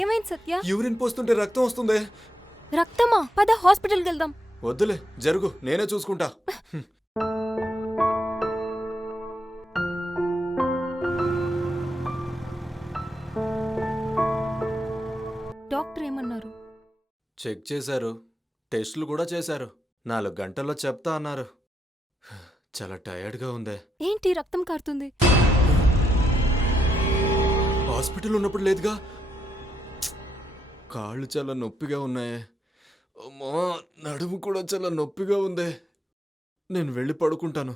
ఏమైంది సత్య? యూరిన్ పోస్తుంటే రక్తం వస్తుంది. రక్తమా? పద హాస్పిటల్కి వెళ్దాం. వద్దులే, జరుగు, నేనే చూసుకుంటా. డాక్టర్ ఏమన్నారు? చెక్ చేశారు, టెస్టులు కూడా చేశారు. 4 గంటల్లో చెప్తా అన్నారు. చాలా టయర్డ్గా ఉందే. ఏంటి రక్తం కారుతుంది? హాస్పిటల్ ఉన్నప్పుడు లేదుగా. కాళ్ళు చాలా నొప్పిగా ఉన్నాయి. అమ్మా, నడుము కూడా చాలా నొప్పిగా ఉంది. నేను వెళ్ళి పడుకుంటాను.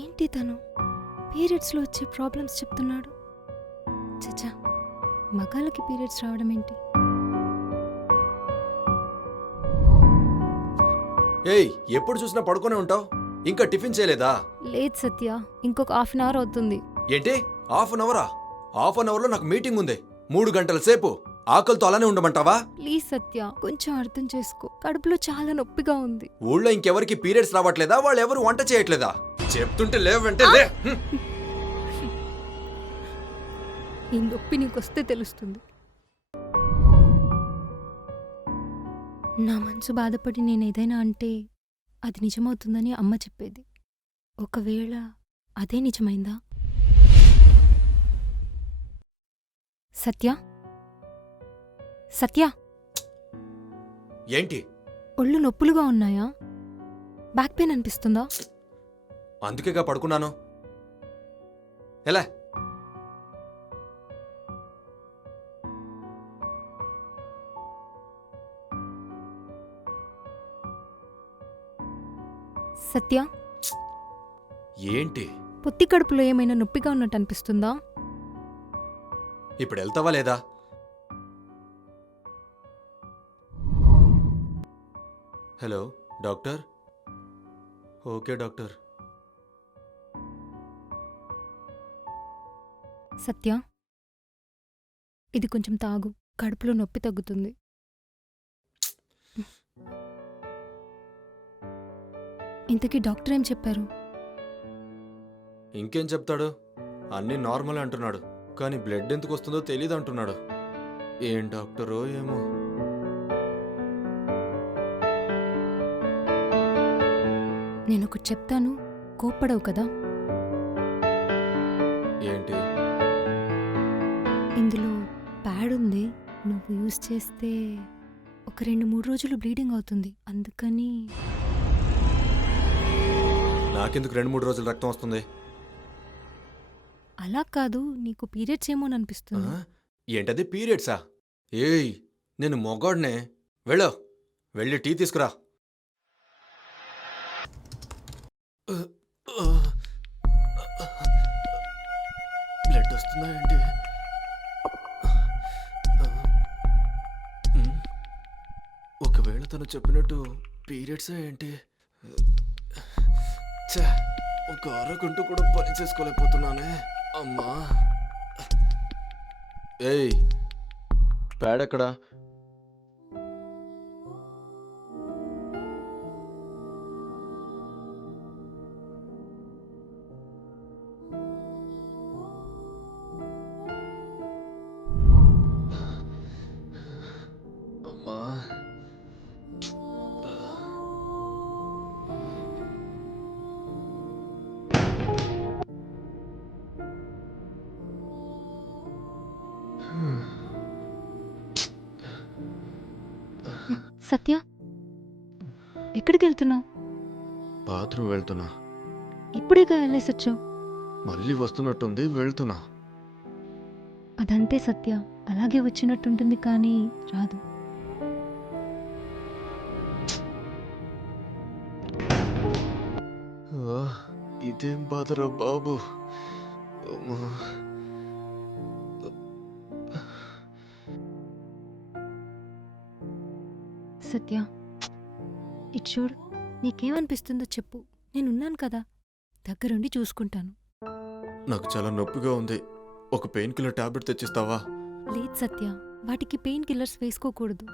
ఏంటి తను పీరియడ్స్లో వచ్చే ప్రాబ్లమ్స్ చెప్తున్నాడు? చచ్చా, మగాళ్ళకి పీరియడ్స్ రావడం ఏంటి? ఏయ్, ఎప్పుడు చూసినా పడుకునే ఉంటావు? ఇంకా టిఫిన్ చేయలేదా? లేదు సత్య, ఇంకొక హాఫ్ అన్ అవర్ అవుతుంది. ఏంటి, హాఫ్ అన్ అవరా? హాఫ్ అన్ అవర్లో నాకు మీటింగ్ ఉంది. 3 గంటల సేపు ఆకలితో అలానే ఉండమంటావా? ప్లీజ్ సత్య, కొంచెం అర్థం చేసుకో. కడుపులో చాలా నొప్పిగా ఉంది. ఊళ్ళో ఇంకెవరికి పీరియడ్స్ రావట్లేదా? వాళ్ళు ఎవరు వంట చేయట్లేదా? చెప్తుంటే లేవంటే లే. ఈ నొప్పి నీకొస్తే తెలుస్తుంది. నా మనసు బాధపడి నేను ఏదైనా అంటే అది నిజమవుతుందని అమ్మ చెప్పేది. ఒకవేళ అదే నిజమైందా? సత్య, సత్య, ఏంటి? ఒళ్ళు నొప్పులుగా ఉన్నాయా? బ్యాక్ పెయిన్ అనిపిస్తుందా? అందుకేగా పడుకున్నాను. ఎలా? సత్య, ఏంటి? పొత్తి కడుపులో ఏమైనా నొప్పిగా ఉన్నట్టు అనిపిస్తుందా? ఇప్పుడు వెళ్తావా లేదా? Hello doctor. Okay doctor. Satya, ఇది కొంచెం తాగు, కడుపులో నొప్పి తగ్గుతుంది. ఇంతకీ డాక్టర్ ఏం చెప్పారు? ఇంకేం చెప్తాడు? అన్నీ నార్మల్ అంటున్నాడు, కానీ బ్లడ్ ఎందుకు వస్తుందో తెలీదు అంటున్నాడు. ఏం డాక్టరో ఏమో. నేనొకటి చెప్తాను, కోప్పడవు కదా? ఏంటి? ఇందులో ప్యాడ్ ఉంది, నువ్వు యూజ్ చేస్తే ఒక 2-3 రోజులు బ్లీడింగ్ అవుతుంది. అందుకని. నాకెందుకు 2-3 రోజులు రక్తం వస్తుంది? అలా కాదు, నీకు పీరియడ్స్ ఏమోననిపిస్తుంది. ఏంటది, పీరియడ్సా? ఏయ్, నేను మొగాడ్నే. వెళ్ళి టీ తీసుకురా. బ్లడ్ వస్తుందా ఏంటి? ఒకవేళ తను చెప్పినట్టు పీరియడ్సా ఏంటి? ఒక అరగంట కూడా పని చేసుకోలేకపోతున్నానే. అమ్మా. ఏయ్, ప్యాడ్ ఎక్కడా? అమ్మా. సత్య, ఎక్కడికి వెళ్తున్నావు? బాత్రూమ్ వెళ్తున్నా. ఇప్పుడేగా వెళ్ళేసొచ్చావు. మళ్ళీ వస్తున్నట్టుంది, వెళ్తున్నా. అదంతే సత్య, అలాగే వచ్చినట్టుంటుంది కానీ రాదు. ఇదేం బాధరా బాబు. సత్య, ఇటు చూడు, నీకేమనిపిస్తుందో చెప్పు, నేనున్నాను కదా, దగ్గరుండి చూసుకుంటాను. నాకు చాలా నొప్పిగా ఉంది. ఒక పెయిన్ కిల్లర్ టాబ్లెట్ తెచ్చిస్తావా? లేదు సత్య, వాటికి పెయిన్ కిల్లర్స్ వేసుకోకూడదు.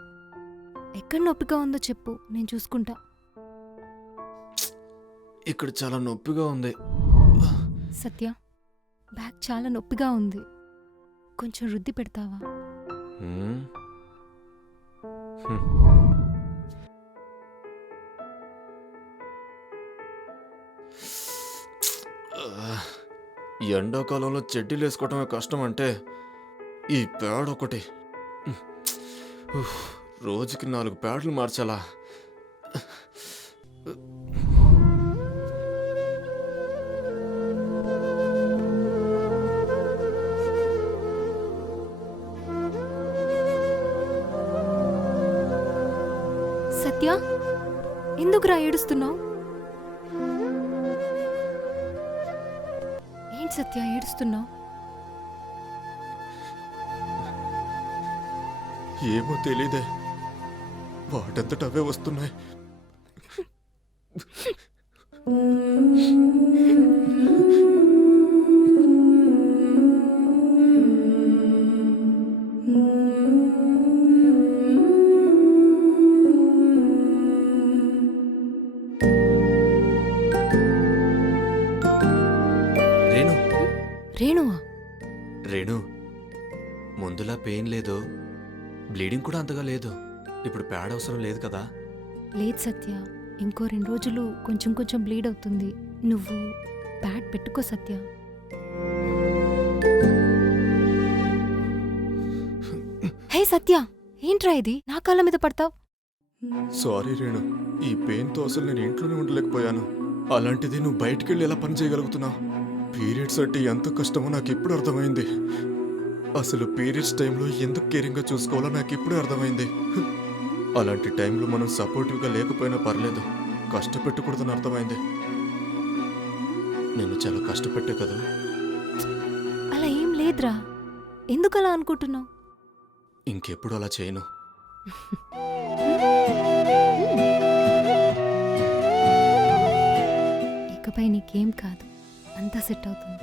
ఎక్కడ నొప్పిగా ఉందో చెప్పు, నేను చూసుకుంటా. ఇక్కడ చాలా నొప్పిగా ఉంది. సత్య, బ్యాక్ చాలా నొప్పిగా ఉంది, కొంచెం రుద్ది పెడతావా? హ్మ్. హ్మ్. ఎండాకాలంలో చెడ్డీలు వేసుకోవటమే కష్టం అంటే ఈ ప్యాడ్ ఒకటి. ఉఫ్, రోజుకి 4 ప్యాడ్లు మార్చాలా? సత్య, ఎందుకురా ఏడుస్తున్నావు? ఏంటి సత్య ఏడుస్తున్నావు? ఏమో తెలీదే, వాటంతట అవే వస్తున్నాయి. రేణు, రేణువా? రేణు, ముందులా పెయిన్ లేదు, బ్లీడింగ్ కూడా అంతగా లేదు. ఇప్పుడు ప్యాడ్ అవసరం లేదు కదా? లేదు సత్య, ఇంకో 2 రోజులు కొంచెం కొంచెం బ్లీడ్ అవుతుంది. నువ్వు ప్యాడ్ పెట్టుకో సత్య. హే సత్య, ఏంట్రా ఇది, నా కాళ్ళ మీద పడతావు? సారీ రేణు, ఈ పెయిన్తో అసలు నేను ఇంట్లోనే ఉండలేకపోయాను. అలాంటిది నువ్వు బయటికెళ్ళి ఎలా పని చేయగలుగుతున్నావు? పీరియడ్స్ అంటే ఎంత కష్టమో నాకు ఇప్పుడు అర్థమైంది. అసలు పీరియడ్స్ టైంలో ఎందుకు కేరింగ్గా చూసుకోవాలో నాకు ఇప్పుడే అర్థమైంది. అలాంటి టైంలో మనం సపోర్టివ్గా లేకపోయినా పర్లేదు, కష్టపెట్టకూడదని అర్థమైంది. నేను చాలా కష్టపెట్టే కదా. అలా ఏం లేదురా, ఎందుకు అలా అనుకుంటున్నావు? ఇంకెప్పుడు అలా చేయను. ఇకపై నీకేం కాదు, అంతా సెట్ అవుతుంది.